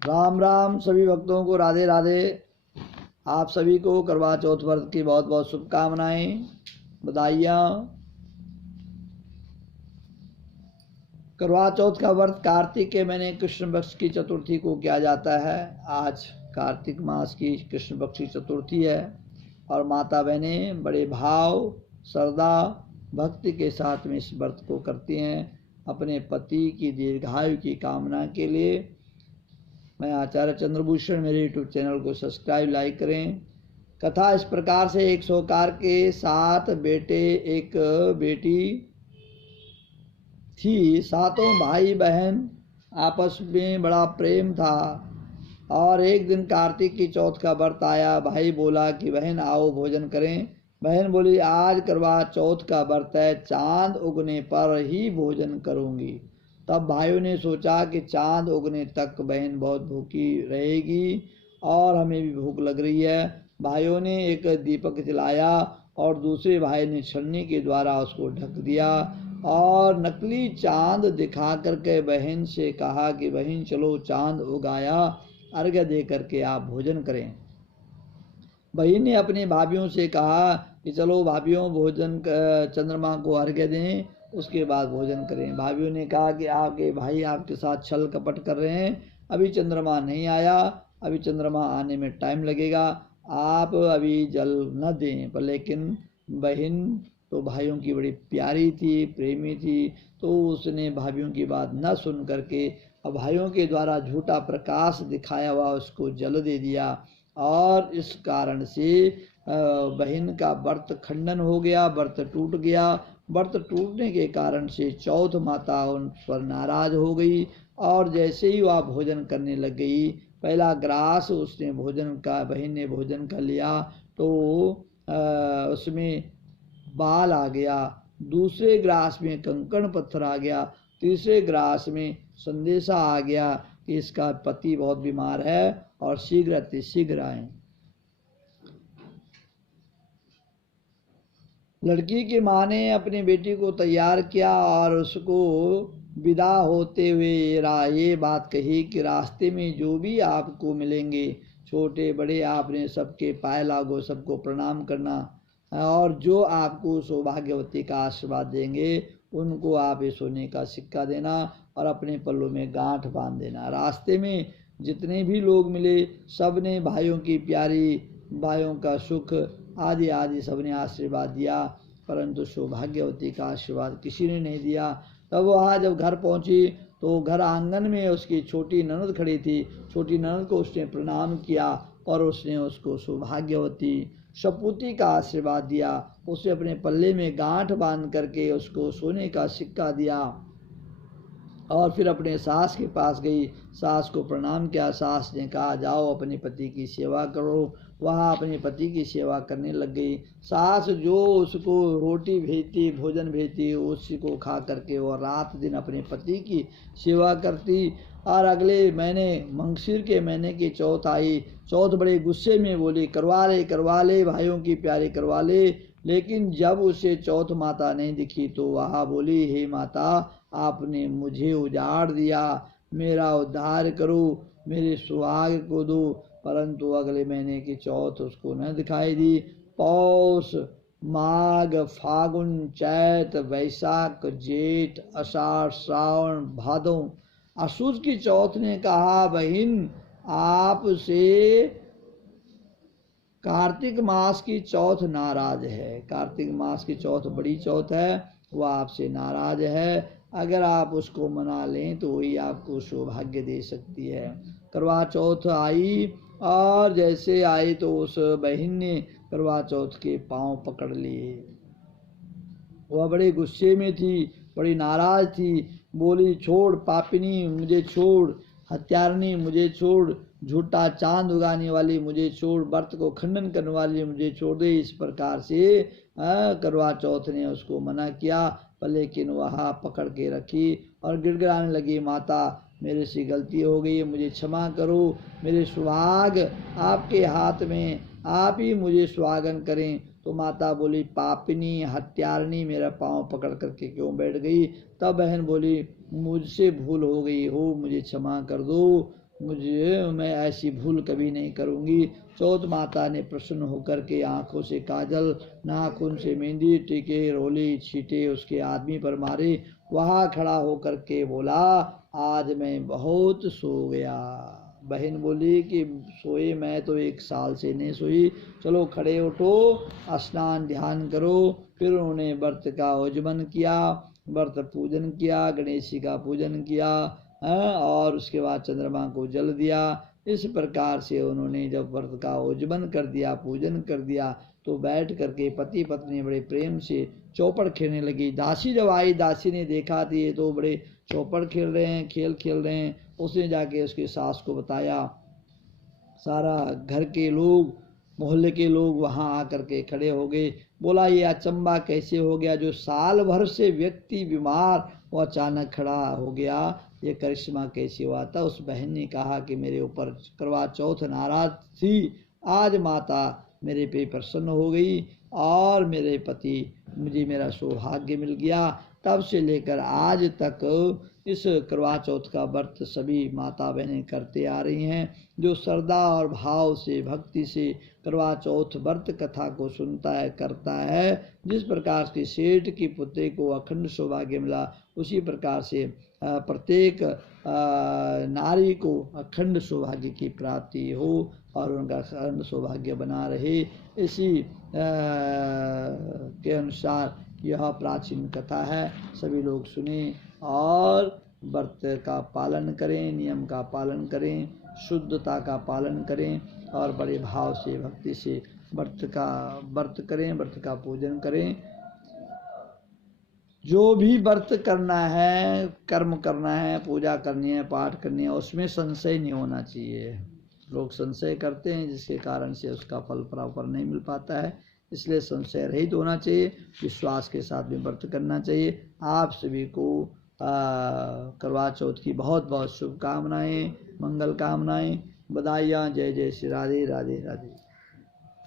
राम राम सभी भक्तों को राधे राधे। आप सभी को करवा चौथ व्रत की बहुत बहुत शुभकामनाएं, बधाइयाँ। करवा चौथ का व्रत कार्तिक के महीने कृष्ण पक्ष की चतुर्थी को किया जाता है। आज कार्तिक मास की कृष्ण पक्ष की चतुर्थी है और माता बहनें बड़े भाव, श्रद्धा, भक्ति के साथ में इस व्रत को करती हैं अपने पति की दीर्घायु की कामना के लिए। मैं आचार्य चंद्रभूषण, मेरे यूट्यूब चैनल को सब्सक्राइब लाइक करें। कथा इस प्रकार से, एक सोकार के 7 बेटे एक बेटी थी। सातों भाई बहन आपस में बड़ा प्रेम था और एक दिन कार्तिक की चौथ का व्रत आया। भाई बोला कि बहन आओ भोजन करें। बहन बोली आज करवा चौथ का व्रत है, चांद उगने पर ही भोजन करूंगी। तब भाइयों ने सोचा कि चांद उगने तक बहन बहुत भूखी रहेगी और हमें भी भूख लग रही है। भाइयों ने एक दीपक जलाया और दूसरे भाई ने छन्नी के द्वारा उसको ढक दिया और नकली चांद दिखा करके बहन से कहा कि बहन चलो चांद उगाया, अर्घ्य दे करके आप भोजन करें। बहन ने अपने भाभीियों से कहा कि चलो भाभीियों भोजन चंद्रमा को अर्घ्य दें, उसके बाद भोजन करें। भाभीियों ने कहा कि आपके भाई आपके साथ छल कपट कर रहे हैं, अभी चंद्रमा नहीं आया, अभी चंद्रमा आने में टाइम लगेगा, आप अभी जल न दें। पर लेकिन बहन तो भाइयों की बड़ी प्यारी थी, प्रेमी थी, तो उसने भाभीियों की बात न सुन करके भाइयों के द्वारा झूठा प्रकाश दिखाया हुआ उसको जल दे दिया और इस कारण से बहन का व्रत खंडन हो गया, व्रत टूट गया। व्रत टूटने के कारण से चौथ माता उन पर नाराज हो गई और जैसे ही वह भोजन करने लग गई, पहला ग्रास उसने भोजन का, बहन ने भोजन कर लिया तो उसमें बाल आ गया, दूसरे ग्रास में कंकड़ पत्थर आ गया, तीसरे ग्रास में संदेशा आ गया कि इसका पति बहुत बीमार है और शीघ्र अतिशीघ्र आए। लड़की की माँ ने अपनी बेटी को तैयार किया और उसको विदा होते हुए ये बात कही कि रास्ते में जो भी आपको मिलेंगे, छोटे बड़े, आपने सबके पाए लागो, सबको प्रणाम करना और जो आपको सौभाग्यवती का आशीर्वाद देंगे उनको आप ये सोने का सिक्का देना और अपने पल्लों में गांठ बांध देना। रास्ते में जितने भी लोग मिले सब ने भाइयों की प्यारी, भाइयों का सुख आदि आदि सबने आशीर्वाद दिया, परंतु सौभाग्यवती का आशीर्वाद किसी ने नहीं दिया। तब वहाँ जब घर पहुँची तो घर आंगन में उसकी छोटी ननद खड़ी थी। छोटी ननद को उसने प्रणाम किया और उसने उसको सौभाग्यवती सपूती का आशीर्वाद दिया। उसे अपने पल्ले में गांठ बांध करके उसको सोने का सिक्का दिया और फिर अपने सास के पास गई, सास को प्रणाम किया। सास ने कहा जाओ अपने पति की सेवा करो। वहाँ अपने पति की सेवा करने लग गई। सास जो उसको रोटी भेजती, भोजन भेजती, उसी को खा करके वो रात दिन अपने पति की सेवा करती। और अगले महीने मंगशीर के महीने की चौथ आई। चौथ बड़े गुस्से में बोली करवा ले भाइयों की प्यारी करवा ले। लेकिन जब उसे चौथ माता नहीं दिखी तो वह बोली हे माता आपने मुझे उजाड़ दिया, मेरा उद्धार करो, मेरे सुहाग को दो। परंतु अगले महीने की चौथ उसको न दिखाई दी। पौष, माघ, फागुन, चैत, वैशाख, जेठ, आषाढ़, श्रावण, भादो, असुद की चौथ ने कहा बहन आपसे कार्तिक मास की चौथ नाराज है। कार्तिक मास की चौथ बड़ी चौथ है, वह आपसे नाराज है। अगर आप उसको मना लें तो वही आपको सौभाग्य दे सकती है। करवा चौथ आई और जैसे आई तो उस बहन ने करवा चौथ के पांव पकड़ लिए। वह बड़े गुस्से में थी, बड़ी नाराज थी। बोली छोड़ पापिनी मुझे छोड़, हत्यारनी मुझे छोड़, झूठा चांद उगाने वाली मुझे छोड़, व्रत को खंडन करने वाली मुझे छोड़ दे। इस प्रकार से करवा चौथ ने उसको मना किया, पर लेकिन वह पकड़ के रखी और गिड़गिड़ाने लगी माता मेरे से गलती हो गई, मुझे क्षमा करो, मेरे सुहाग आपके हाथ में, आप ही मुझे सुहागन करें। तो माता बोली पापिनी हत्यारनी मेरा पाँव पकड़ करके क्यों बैठ गई। तब बहन बोली मुझसे भूल हो गई हो, मुझे क्षमा कर दो। मैं ऐसी भूल कभी नहीं करूँगी। चौथ माता ने प्रसन्न होकर के आंखों से काजल, नाखून से मेहंदी, टीके, रोली, छींटे उसके आदमी पर मारे। वहाँ खड़ा होकर के बोला, आज मैं बहुत सो गया। बहन बोली कि सोए मैं तो 1 साल से नहीं सोई, चलो खड़े उठो, स्नान ध्यान करो। फिर उन्होंने व्रत का आयोजन किया, व्रत पूजन किया, गणेश जी का पूजन किया और उसके बाद चंद्रमा को जल दिया। इस प्रकार से उन्होंने जब व्रत का आयोजन कर दिया, पूजन कर दिया, तो बैठ करके पति पत्नी बड़े प्रेम से चौपड़ खेलने लगी। दासी जब आई, दासी ने देखा तो ये तो बड़े चौपड़ खेल रहे हैं, खेल खेल रहे हैं। उसने जाके उसकी सास को बताया। सारा घर के लोग, मोहल्ले के लोग वहां आकर के खड़े हो गए। बोला, ये अचंबा कैसे हो गया? जो साल भर से व्यक्ति बीमार, वो अचानक खड़ा हो गया, ये करिश्मा कैसे हुआ था? उस बहन ने कहा कि मेरे ऊपर करवा चौथ नाराज थी, आज माता मेरे पे प्रसन्न हो गई और मेरे पति, मुझे मेरा सौभाग्य मिल गया। तब से लेकर आज तक इस करवा चौथ का व्रत सभी माता बहनें करते आ रही हैं। जो श्रद्धा और भाव से, भक्ति से करवा चौथ व्रत कथा को सुनता है, करता है, जिस प्रकार से सेठ की पुत्री को अखंड सौभाग्य मिला, उसी प्रकार से प्रत्येक नारी को अखंड सौभाग्य की प्राप्ति हो और उनका अखंड सौभाग्य बना रहे। इसी के अनुसार यह प्राचीन कथा है। सभी लोग सुने और व्रत का पालन करें, नियम का पालन करें, शुद्धता का पालन करें और बड़े भाव से, भक्ति से व्रत करें, व्रत का पूजन करें। जो भी व्रत करना है, कर्म करना है, पूजा करनी है, पाठ करनी है, उसमें संशय नहीं होना चाहिए। लोग संशय करते हैं, जिसके कारण से उसका फल प्रॉपर नहीं मिल पाता है। इसलिए संशय रहित होना चाहिए, विश्वास के साथ में व्रत करना चाहिए। आप सभी को करवा चौथ की बहुत बहुत शुभकामनाएं, मंगल कामनाएं, बधाइयाँ। जय जय श्री राधे राधे राधे।